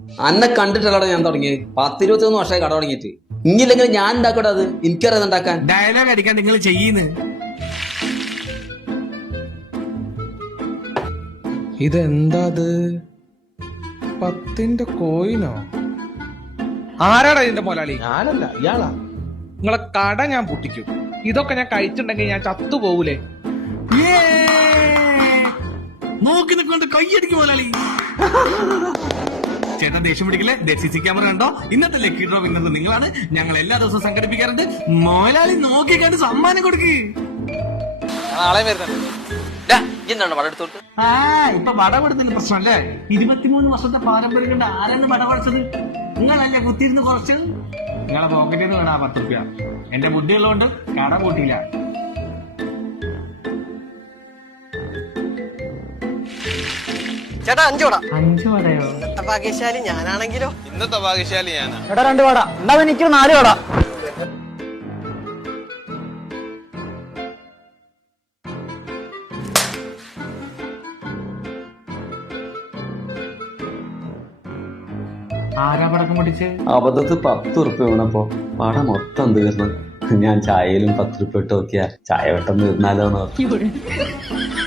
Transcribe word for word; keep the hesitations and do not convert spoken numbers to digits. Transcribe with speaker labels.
Speaker 1: അന്നെ കണ്ടിട്ടല്ലടാ ഞാൻ തുടങ്ങിയത്. പത്തിരുപത്തി മൂന്ന് വർഷമായി കട തുടങ്ങിയിട്ട്. ഇങ്ങില്ലെങ്കിൽ ഞാൻ ഉണ്ടാക്കട്ടെ, അത് എനിക്കറിയാം ഉണ്ടാക്കാൻ.
Speaker 2: ഡയലോഗ് അടിക്കാൻ നിങ്ങൾ ചെയ്യുന്നു.
Speaker 3: ഇതെന്താ പത്തിന്റെ കോയിനോ? ആരാടാ ഇതിന്റെ മുതലാളി?
Speaker 4: ഞാനല്ല, ഇയാളാ.
Speaker 3: നിങ്ങളെ കട ഞാൻ പൊട്ടിക്കും. ഇതൊക്കെ ഞാൻ കഴിച്ചിട്ടുണ്ടെങ്കിൽ ഞാൻ ചത്തുപോകൂലേ?
Speaker 2: നോക്കി നിൽക്കൊണ്ട് കൈയടിക്കും മുതലാളി. ചേട്ടൻ ദേഷ്യം പിടിക്കില്ലേ? സി സി ക്യാമറ കണ്ടോ? ഇന്നത്തെ ലക്കി ഡ്രോ വിന്നത് നിങ്ങളാണ്. ഞങ്ങൾ എല്ലാ ദിവസവും സംഘടിപ്പിക്കാറുണ്ട്. മുതലാളി നോക്കി കണ്ട് സമ്മാനം കൊടുക്ക്.
Speaker 1: നാളെ വരുന്നുണ്ട്.
Speaker 2: ആ ഇപ്പൊ വടപെടുന്നതിന് പ്രശ്നമല്ലേ? ഇരുപത്തിമൂന്ന് വർഷത്തെ പാരമ്പര്യം കൊണ്ട് ആരാണ് വടപടച്ചത്? നിങ്ങളല്ലേ കുത്തിയിരുന്ന് കുറച്ചത്? നിങ്ങളെ പോക്കറ്റിൽ നിന്ന് വേണം ആ പത്ത് റുപ്യ. എന്റെ ബുദ്ധിയുള്ളതുകൊണ്ട് കട കൂട്ടിയില്ല.
Speaker 5: ചേട്ടാ അഞ്ചു വട.
Speaker 2: അഞ്ചു വടയോ?
Speaker 5: ഇന്നത്തെ ഭാഗ്യശാലി ഞാനാണെങ്കിലോ?
Speaker 4: ഇന്നത്തെ ഭാഗ്യശാലി ഞാനാ.
Speaker 5: ചേട്ടാ രണ്ട് വട. എന്താ എനിക്ക് നാല് വട.
Speaker 2: ആരാ പടക്കം പൊട്ടിച്ച്?
Speaker 1: അബദ്ധത്ത് പത്ത് ഉറുപ്പ്യ വീണപ്പോ പട മൊത്തം തീർന്നു. ഞാൻ ചായയിലും പത്ത് ഉറുപ്പ്യ ഇട്ട് നോക്കിയാ ചായ പെട്ടെന്ന് തീർന്നാലോന്ന്.